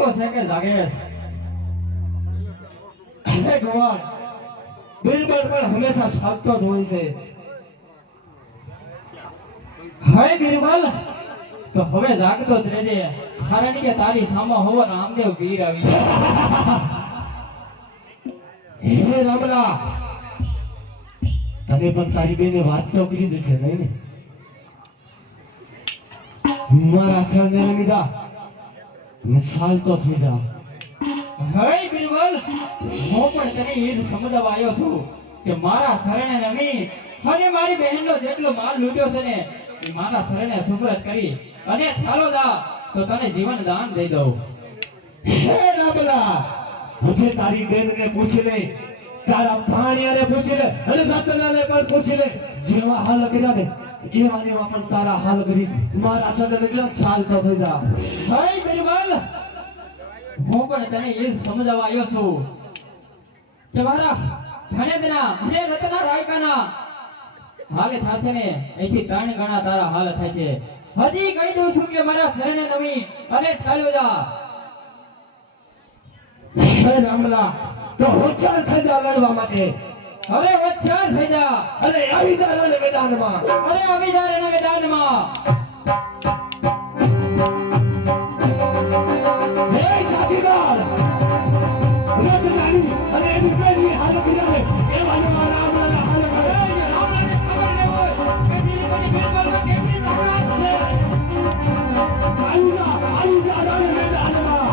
સૂતો છે કે જાગે છે? હે ગોવાળ બિરબલ પણ હંમેશા સાચો જ હોય છે. હાય બિરબલ, તો હવે જાગતો જ રહેજે, કારણ કે તારી સામે હોવો રામદેવ વીર આવી છે. હે રામલા, તને પણ તારી બેને વાત તો કરી જ છે નહીં ને? મારા શરણે લીધા મિસાલ તો થઈ જા. હાય બિરબલ, હું પણ તને એ જ સમજાવવા આવ્યો છું કે મારા શરણે નમી અને મારી બહેનનો જેટલો માલ લૂટ્યો છે ને એ મારા શરણે સુપ્રત કરી અને ચાલો જા તો તને જીવન દાન દઈ દઉં. હે રામલા, હજે તારી બેનને પૂછી લે, તારા ભાણિયાને પૂછી લે અને રતનાને પણ પૂછી લે. જેવા હાલ કર્યા ને એવા ને એવા પણ તારા હાલ કરીશ. મારા શરણે લીધા ચાલ તો થઈ જા. હાય બિરબલ, હું પણ તને એ જ સમજાવવા આવ્યો છું કે મારા ભણેજના અને રતના રાયકાના હાલ થાશે ને એથી 3 ગણા તારા હાલ થાય છે. હજી કહી દઉં છું કે મારા શરણે નમી અને ચાલ્યો જા. હે રામલા, તો હોશિયાર થઈ જા લડવા માટે. અરે હોશિયાર થઈ જા, અરે આવી જા રણ મેદાનમાં. અરે આવી જા રણ મેદાનમાં. હે સાથીદાર, રતનાની અને એની બેનની હાલ કર્યા ને એવા ને એવા રામલાના હાલ કરે. રામલાને ખબર ન હોય કે બિરબલની બિરબલમાં કેટલી તાકાત છે. આવી જા રણ મેદાનમાં. હાય આવી જા રણ મેદાનમાં.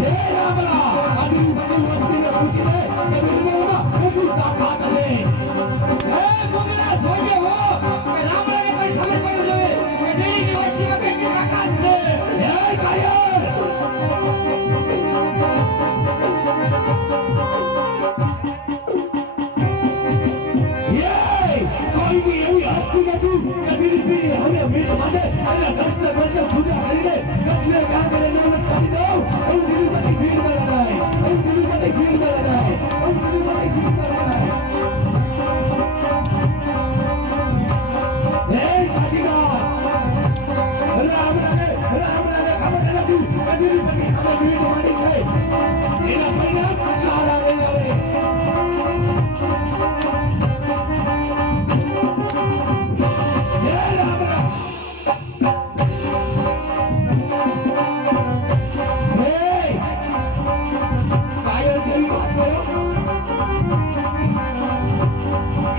હે રામલા, આટલી બધી વસ્તીને પૂછી લે કે બિરબલમાં કેટલી તાકાત છે. હે મુગલા જોજે હો કે રામલાને પણ ખબર પડવી જોઈએ કે દિલ્હીની વસ્તીમાં કેટલી તાકાત છે. હે કાયર, કોઈની એવી હસ્તી નથી કે બિરબલની હવે મીઠ માટે અને કષ્ટ કરતો પૂજા કરીને એટલે કાગરે નામ કરી દઉં. હું બિરબલની ભીડ માં લગાય, હું બિરબલની ભીડ માં લગાય, હું બિરબલની ભીડ માં લગાય. હે સાથીદાર, રામલાને ખબર નથી કે બિરબલની હવે ભીડ માંડી છે. એના પરિણામ સારા નહીં આવે. હે રામલા, હે કાયર જેવી વાત કરો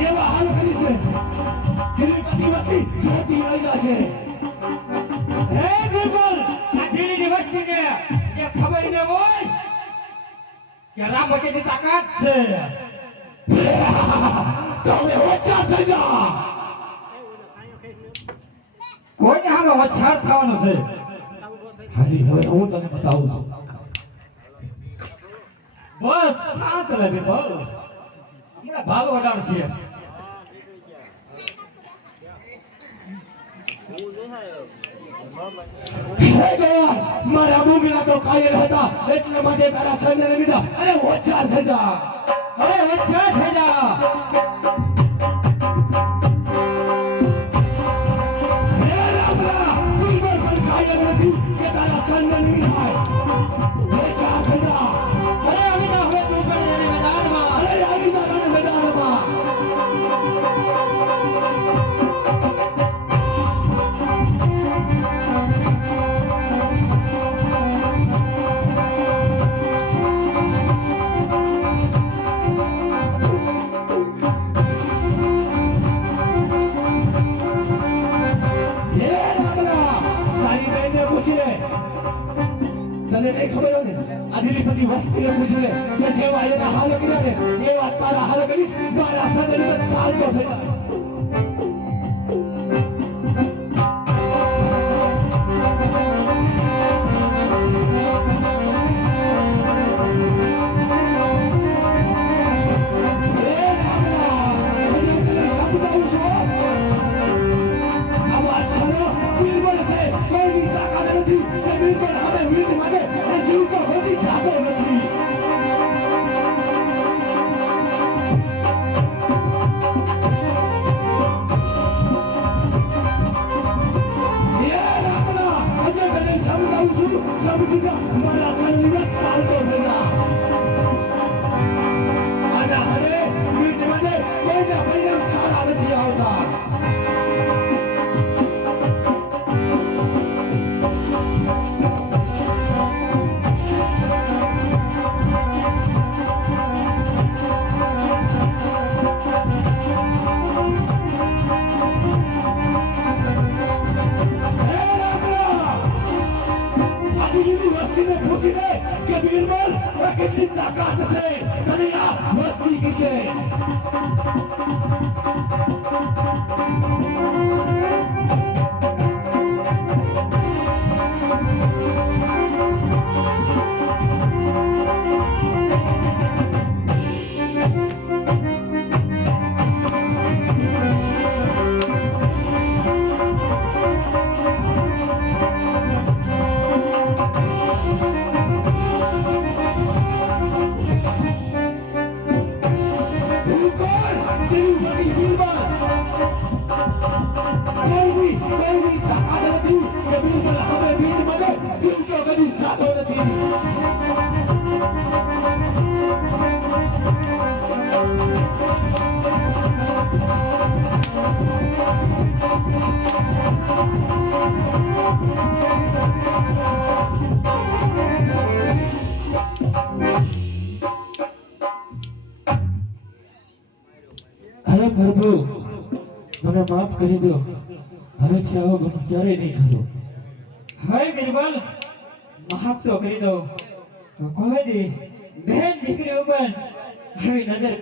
એવા હાલ કરી છે. દિલ્હી વસ્તી જોતી રહી જશે. હે બિરબલ, આ દિલ્હીની વસ્તીને જે ખબર ન હોય કે રામ કેટલી તાકાત છે. તમે ઓછા થઈ જા. કોઈને સામે હોશિયાર થવાનું છે. હાજી હવે હું તને બતાવું છું. બસ શાંત રહે બિરબલ, હમણાં ભાગ વડાડ છે. હે ગોવાળ, મારા મુગલા તો કાયર હતા એટલા માટે તારા સૈન્યને લીધા. અરે ઓછા થઈ જા. અરે હોશિયાર થઈ જા. હે રામલા, બિરબલ પણ કાયર નથી કે તારા સૈન્યને લીધા. ઓછા થઈ જા. અરે આવી જા હવે તું પણ એને મેદાનમાં. અરે આવી જા રણ મેદાનમાં. હે રામલા, તારી બેનને પૂછી લે. તને નહીં ખબર હોય ને આટલી બધી વસ્તીને પૂછી લે કે જેવા એના હાલ કર્યા ને એવા તારા હાલ કરીશ. મારા સદન સાચો થઈ જા. હે રામલા, હજુ તને સમજાવું છું. આ વાત સારો બિરબલ છે. કોઈની તાકાત નથી કે બિરબલ હવે વીર માટે જીવ તો હજી સાચો નથી. દિલ્હીની વસ્તીને પૂછી લે કે બીરબલ આ કેટલી તાકાત છે અને આ વસ્તી કિસે અરે પ્રભુ મને માફ કરી દો હવેથી આવો ગુનો ક્યારેય નહીં કરું હાય બિરબલ માફ તો કરી દો કોઈ દી બહેન દીકરી ઉપર આવી નજર